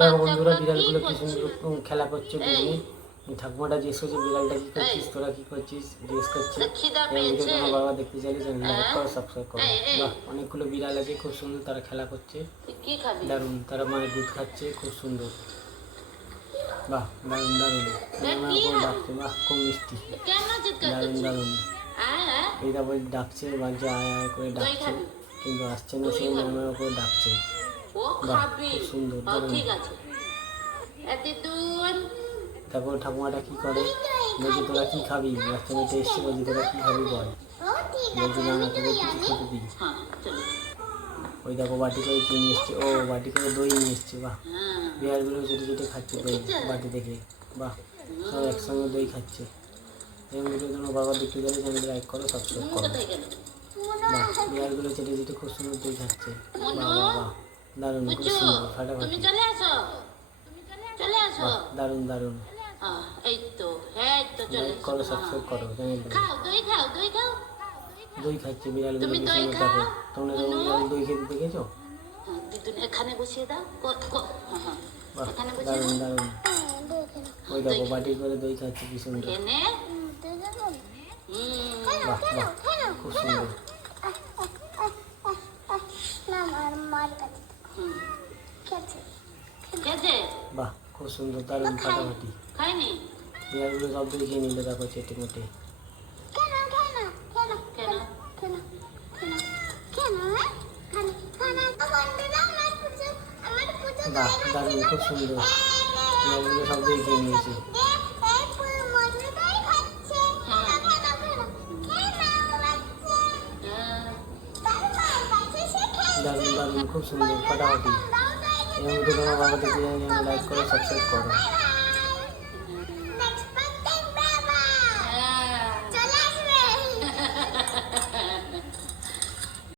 দেখো বন্ধুরা বিড়ালগুলো কি সুন্দর খেলা করছে দুজনে। ঠাকুমাটা জিজ্ঞেস করছে বিড়ালটা কি করছিস, তোরা কি করছিস জিজ্ঞেস করছে। ভিডিও তোমার বাবা দেখতে চাইলে লাইক করো, সাবস্ক্রাইব করো। বাহ, অনেকগুলো বিড়াল আছে, খুব সুন্দর তারা খেলা করছে, দারুণ। তারা মানে দুধ খাচ্ছে, খুব সুন্দর। বাহ, দারুণ দারুণ। ডাকছে, বাহ খুব মিষ্টি, দারুণ দারুণ। এইটা বলে ডাকছে, বাচ্চা আয় আয় করে ডাকছে, কিন্তু আসছে না, সে মনের করে ডাকছে। বাহ, খুব সুন্দর, দারুণ। তারপর ঠাকুমাটা কি করে, বলছি তোরা কি খাবি, বাচ্চা মেয়েটা এসছে, বলছি তোরা কি খাবি বল, বলছি না না তোদের কিছু খেতে দিই। ওই দেখো বাটি করে কি নিয়ে এসছে, ও বাটি করে দই নিয়ে এসছে। বাহ, বিড়ালগুলো চেটে চেটে খাচ্ছে দই বাটি থেকে। বাহ, সব একসঙ্গে দই খাচ্ছে। এই ভিডিও তোমার বাবা দেখতে গেলে চ্যানেলটি লাইক করো, সাবস্ক্রাইব করো। বাহ, বিড়ালগুলো চেটে চেটে খুব সুন্দর দই খাচ্ছে। বাহ বাহ বাহ, দারুণ, খুব সুন্দর, ফাটাফাটি। বাহ, দারুণ দারুণ। লাইক করো, সাবস্ক্রাইব করো চ্যানেলটা। দই খাচ্ছে বিড়ালগুলো, কি সুন্দর দেখো। তোমরা বিড়াল দই খেতে দেখেছো? এখানে বসিয়ে দাও। বাহ, দারুণ দারুণ। ওই দেখো বাটি করে দই খাচ্ছে, কি সুন্দর। বাহ বাহ, খুব সুন্দর। বাহ, খুব সুন্দর, দারুণ, ফাটাফাটি। বিড়ালগুলো সব দই খেয়ে নিল, দেখো চেটে মোটে। বাহ, দারুণ, খুব সুন্দর। বিড়ালগুলো সব দই খেয়ে নিয়েছে। দারুণ দারুণ, খুব সুন্দর, ফাটাফাটি। এবং ভিডিও তোমার ভালো লাগলে লাইক করো, সাবস্ক্রাইব করো।